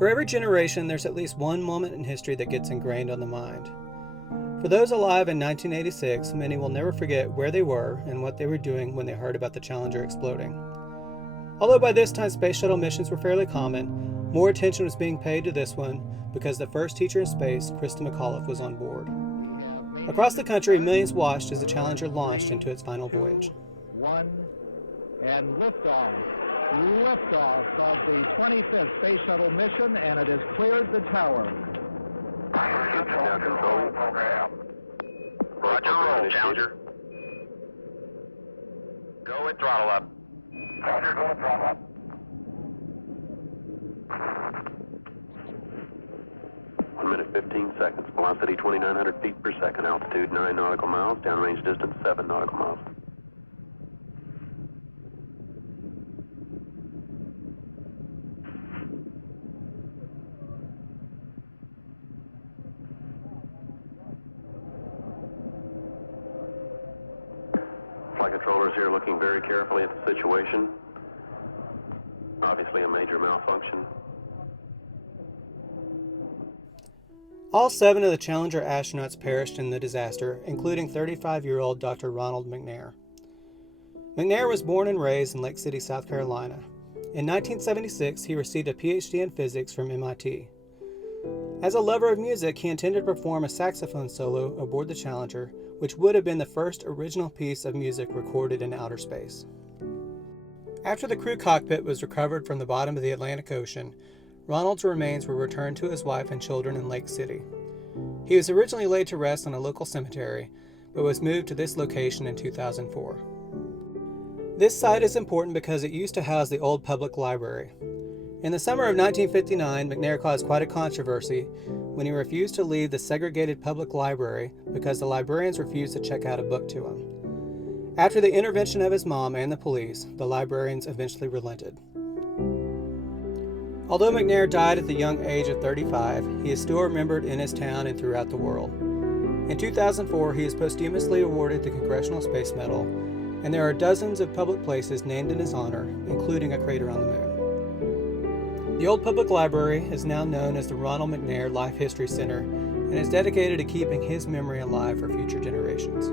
For every generation, there's at least one moment in history that gets ingrained on the mind. For those alive in 1986, many will never forget where they were and what they were doing when they heard about the Challenger exploding. Although by this time space shuttle missions were fairly common, more attention was being paid to this one because the first teacher in space, Krista McAuliffe, was on board. Across the country, millions watched as the Challenger launched into its final voyage. And liftoff. Liftoff of the 25th Space Shuttle mission, and it has cleared the tower. Down control. Roger, roll, Challenger. Go and throttle up. Roger, go and throttle up. One minute, 15 seconds. Velocity 2,900 feet per second. Altitude 9 nautical miles. Downrange distance 7 nautical miles. Flight controllers here looking very carefully at the situation. Obviously a major malfunction. All 7 of the Challenger astronauts perished in the disaster, including 35-year-old Dr. Ronald McNair. McNair was born and raised in Lake City, South Carolina. In 1976, he received a PhD in physics from MIT. As a lover of music, he intended to perform a saxophone solo aboard the Challenger, which would have been the first original piece of music recorded in outer space. After the crew cockpit was recovered from the bottom of the Atlantic Ocean, Ronald's remains were returned to his wife and children in Lake City. He was originally laid to rest on a local cemetery, but was moved to this location in 2004. This site is important because it used to house the old public library. In the summer of 1959, McNair caused quite a controversy when he refused to leave the segregated public library because the librarians refused to check out a book to him. After the intervention of his mom and the police, the librarians eventually relented. Although McNair died at the young age of 35, he is still remembered in his town and throughout the world. In 2004, he was posthumously awarded the Congressional Space Medal, and there are dozens of public places named in his honor, including a crater on the moon. The old public library is now known as the Ronald McNair Life History Center and is dedicated to keeping his memory alive for future generations.